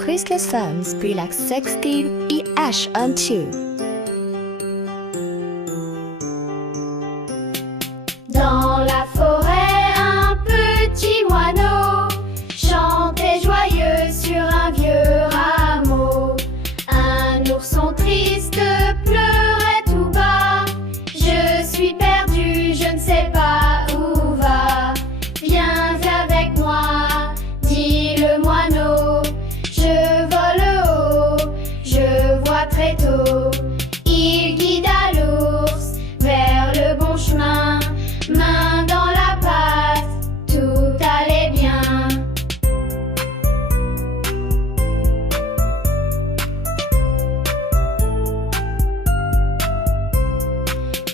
Chris le Sons puis la Sextine et Ash Unto. Dans la forêt, un petit moineau chantait joyeux sur un vieux rameau. Un ourson triste pleurait tout bas. Je suis perdu, je ne sais pas où va. Viens avec moi, dit le moineau. Je vole haut, je vois très tôt. Il guida l'ours vers le bon chemin. Main dans la pâte, tout allait bien.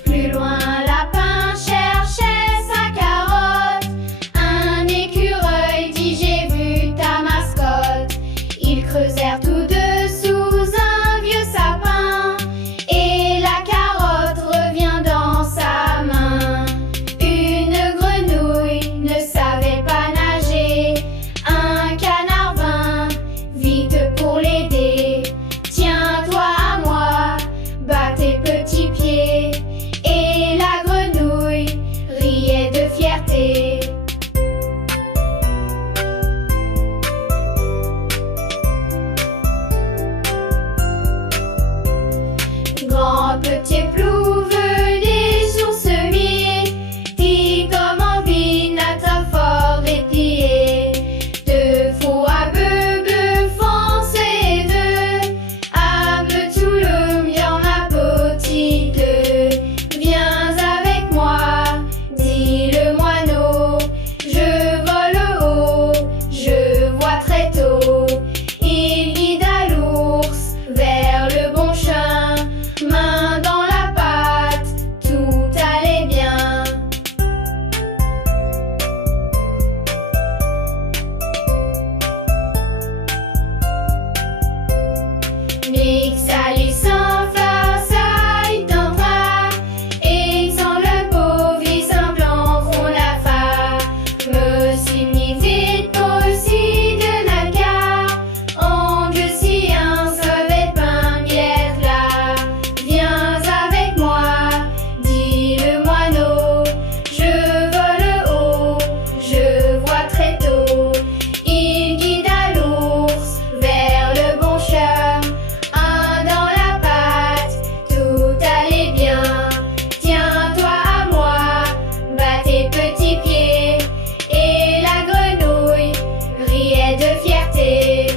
Plus loin, lapin cherchait sa carotte. Un écureuil dit j'ai vu ta mascotte. Ils creusèrent tous deux sous un vieux sapin. Et la carotte revient dans sa main. Une grenouille ne savait pas nager. Un canard vint vite pour l'aider. Tiens-toi à moi, bats tes petits pieds. Et la grenouille riait de fierté. Grand petit plouve des ours-miers, qui comme envie n'atteint fort épié. Deux faux à bœuf, foncez deux, à Betouloum, y'en a petit deux. Viens avec moi, dit le moineau. Je vole haut, je vois très tôt. Il guida l'ours vers le bon chemin. Main dans la pâte, tout allait bien. Mix Alison face à il tendra. Et sans le pauvre, il semblant font la femme. Signifie aussi de la gare. On Dieu si un seul pain miette là. Viens avec moi, dit le moineau. Je vole haut, je vois très tôt. Il guida l'ours vers le bon chemin. Un dans la pâte, tout allait bien. Tiens-toi à moi, bats tes petits pieds. Et la grenouille riait de fierté.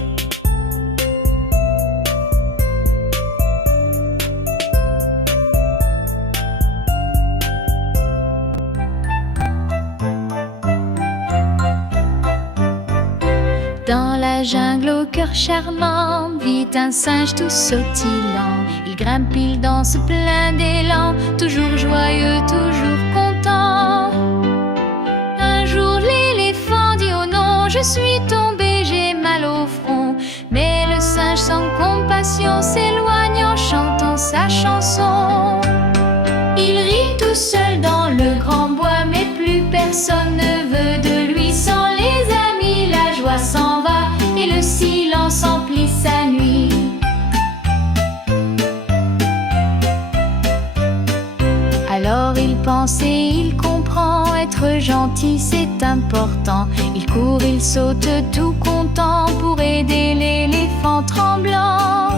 Dans la jungle au cœur charmant vit un singe tout sautillant. Il grimpe, il danse plein d'élan, toujours joyeux, toujours content. Un jour l'éléphant dit oh non, je suis tombé, j'ai mal au front. Mais le singe sans compassion s'éloigne en chantant sa chanson. Il rit tout seul dans le grand bois, mais plus personne ne veut de lui. Sans les amis, la joie s'en va et le silence emplit sa nuit. Alors il pense et il comprend, être gentil c'est important. Il court, il saute tout content pour aider l'éléphant tremblant.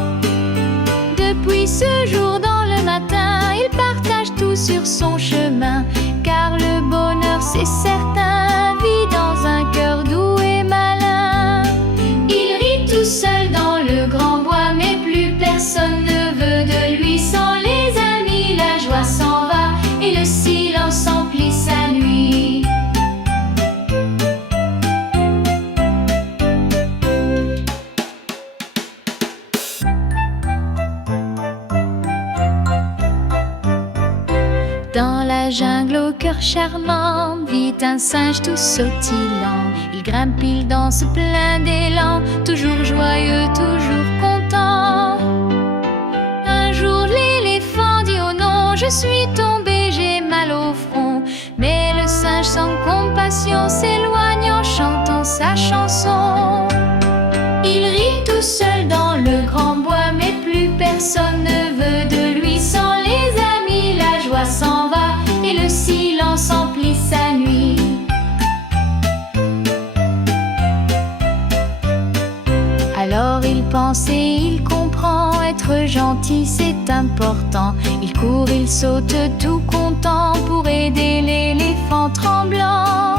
Depuis ce jour dans le matin, il partage tout sur son chemin. Car le bonheur c'est certain, vit dans un cœur doux et malin. Il rit tout seul dans le grand bois, mais plus personne ne veut de lui. Sans les amis, la joie s'en va et le silence emplit sa nuit. Dans la jungle au cœur charmant vit un singe tout sautillant. Il grimpe, il danse plein d'élan, toujours joyeux, toujours content. Un jour l'éléphant dit oh non, je suis tombé, j'ai mal au front. Mais le singe sans compassion s'éloigne en chantant sa chanson. Il rit tout personne ne veut de lui. Sans les amis, la joie s'en va et le silence emplit sa nuit. Alors il pense et il comprend, être gentil c'est important. Il court, il saute tout content pour aider l'éléphant tremblant.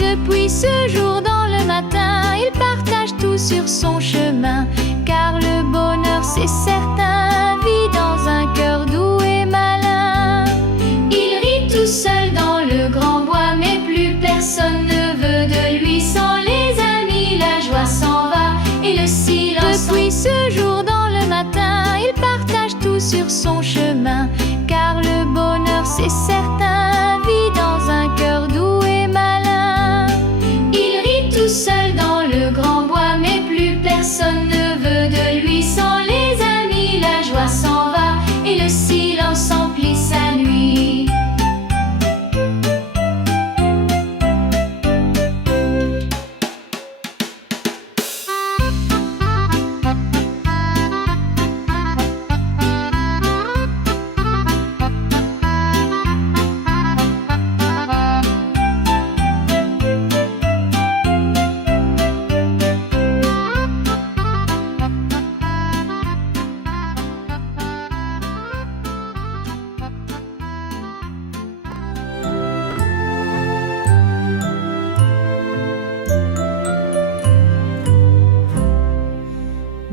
Depuis ce jour dans le matin, il partage tout sur son chemin, car le bonheur c'est certain vit dans un cœur doux et malin. Il rit tout seul dans le grand bois, mais plus personne ne veut de lui. Sans les amis, la joie s'en va et le silence. Depuis ce jour dans le matin, il partage tout sur son chemin, car le bonheur c'est certain vit dans un cœur doux et malin. Il rit tout seul dans le grand bois, mais plus personne ne veut de lui. Sans les amis, la joie s'en va et le silence emplit sa nuit.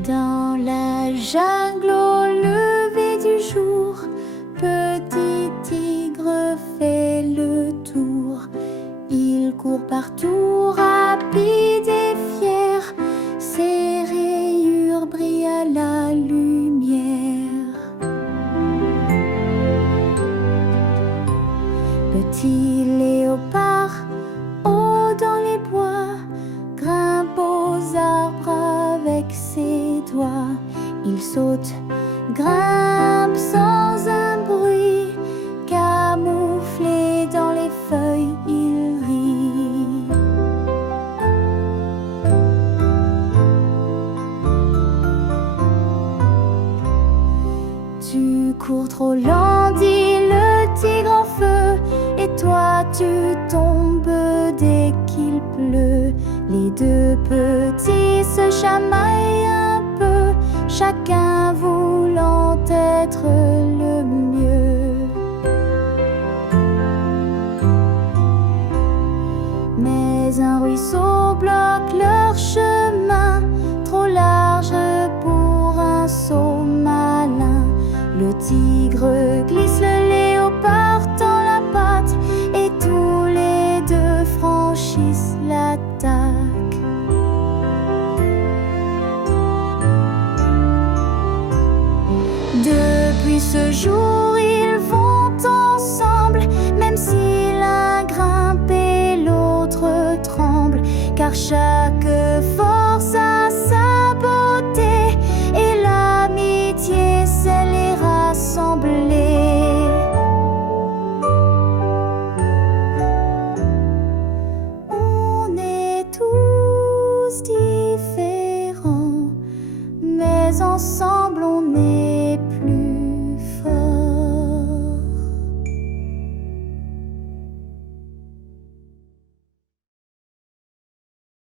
Dans la jungle au lever du jour, petit tigre fait le tour. Il court partout, rapide et fier, ses rayures brillent à la lumière. Petit léopard, haut dans les bois, grimpe aux arbres avec ses doigts. Il saute, grimpe sans un bruit, camouflé dans les feuilles, il rit. Tu cours trop lent, dit le tigre en feu, et toi tu tombes dès qu'il pleut. Les deux petits se chamaillent un peu, chacun voulant être le mieux. Mais un ruisseau bloque leur chemin, trop large pour un saut malin. Le tigre glisse, le léopard tend la patte, et tous les deux franchissent l'attaque. Depuis ce jour, ils vont ensemble, même si l'un grimpe et l'autre tremble, car chaque force a sa beauté, et l'amitié sait les rassembler. On est tous différents, mais ensemble